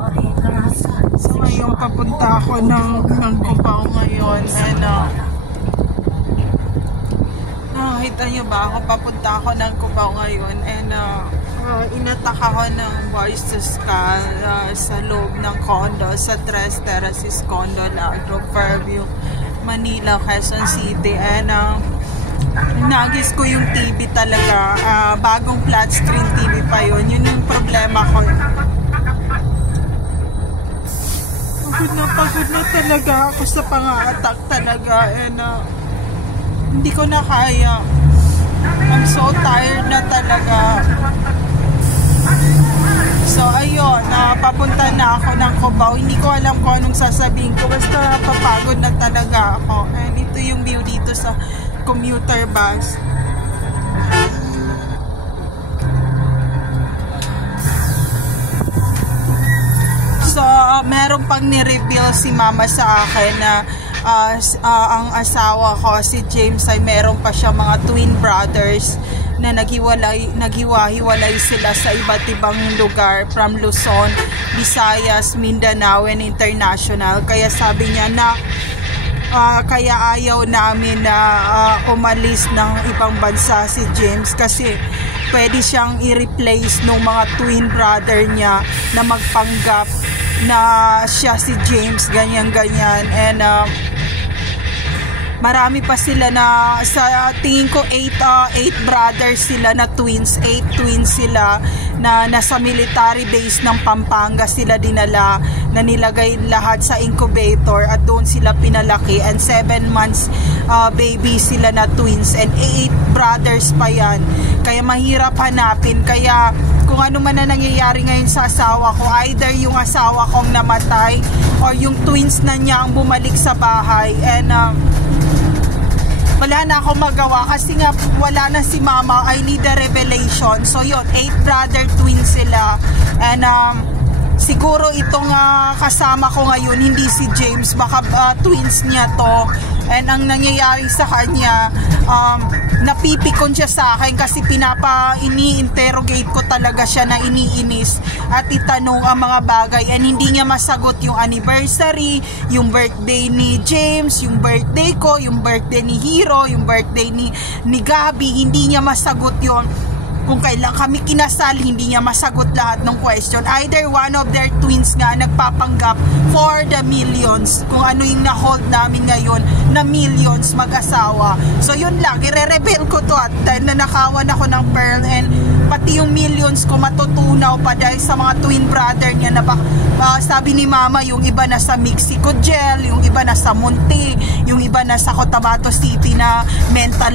So ngayon papunta ako ng Cubao ngayon and nakita nyo ba ako papunta ako ng Cubao ngayon and inatak ako ng Boys to Skull sa loob ng condo sa Tres Terraces Condo Lagro, Fairview, Manila, Quezon City and nagis ko yung TV talaga, bagong flat screen TV pa yun yung problema ko. Pagod na talaga ako sa pang-attack talaga and hindi ko na kaya. I'm so tired na talaga. So ayun, papunta na ako ng Cubao. Hindi ko alam kung anong sasabihin ko, basta papagod na talaga ako. And ito yung view dito sa commuter bus. So meron pang ni-reveal si mama sa akin na ang asawa ko si James ay meron pa siya mga twin brothers na naghiwa-hiwalay sila sa iba't ibang lugar from Luzon, Visayas, Mindanao and International. Kaya sabi niya na kaya ayaw namin na umalis ng ibang bansa si James kasi pwede siyang i-replace ng mga twin brother niya na magpanggap na siya si James, ganyan-ganyan. And marami pa sila na, sa tingin ko 8 brothers sila na twins, 8 twins sila na nasa military base ng Pampanga sila dinala, na nilagay lahat sa incubator at doon sila pinalaki and 7 months baby sila na twins and 8 brothers pa yan. Kaya mahirap hanapin. Kaya kung ano man na nangyayari ngayon sa asawa ko, either yung asawa kong namatay or yung twins na niya ang bumalik sa bahay and wala na ako magawa kasi nga wala na si mama. I need a revelation. So yun, 8 brother twins sila and siguro itong kasama ko ngayon hindi si James, baka twins niya to. And ang nangyayari sa kanya, napipikon siya sa akin kasi ini-interrogate ko talaga siya na iniinis at itanong ang mga bagay and hindi niya masagot yung anniversary, yung birthday ni James, yung birthday ko, yung birthday ni Hero, yung birthday ni Gabi, hindi niya masagot yon. Kung kailan kami kinasal, hindi niya masagot lahat ng question. Either one of their twins nga nagpapanggap for the millions. Kung ano yung na-hold namin ngayon na millions mag-asawa. So yun lang, i-reveal ko to at nanakawan ako ng pearl and pati yung millions ko matutunaw pa dahil sa mga twin brother niya na sabi ni mama yung iba na sa Mexico jail, yung iba na sa Monte, yung iba na sa Cotabato City na mental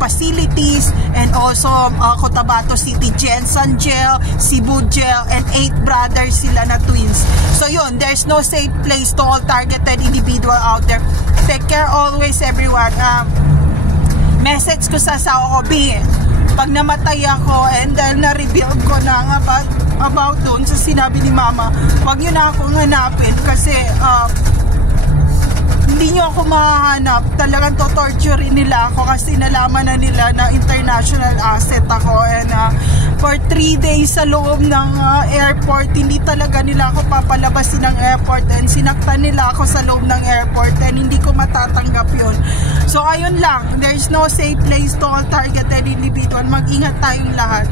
facilities and also Cotabato City Jensen jail, Cebu jail and 8 brothers sila na twins. So yun, there's no safe place to all targeted individual out there. Take care always everyone. Message ko sa asawa ko, pag namatay ako and then na-reveal ko na about doon sa sinabi ni mama, wag nyo na akong hanapin kasi hindi nyo ako mahanap. Talagang to-torture nila ako kasi nalaman na nila na international asset ako and for 3 days sa loob ng airport, hindi talaga nila ako papalabasin ng airport and sinaktan nila ako sa loob ng airport and hindi ko matatanggap yun. So ayun lang, there's no safe place to all targeted individual. Mag-ingat tayong lahat.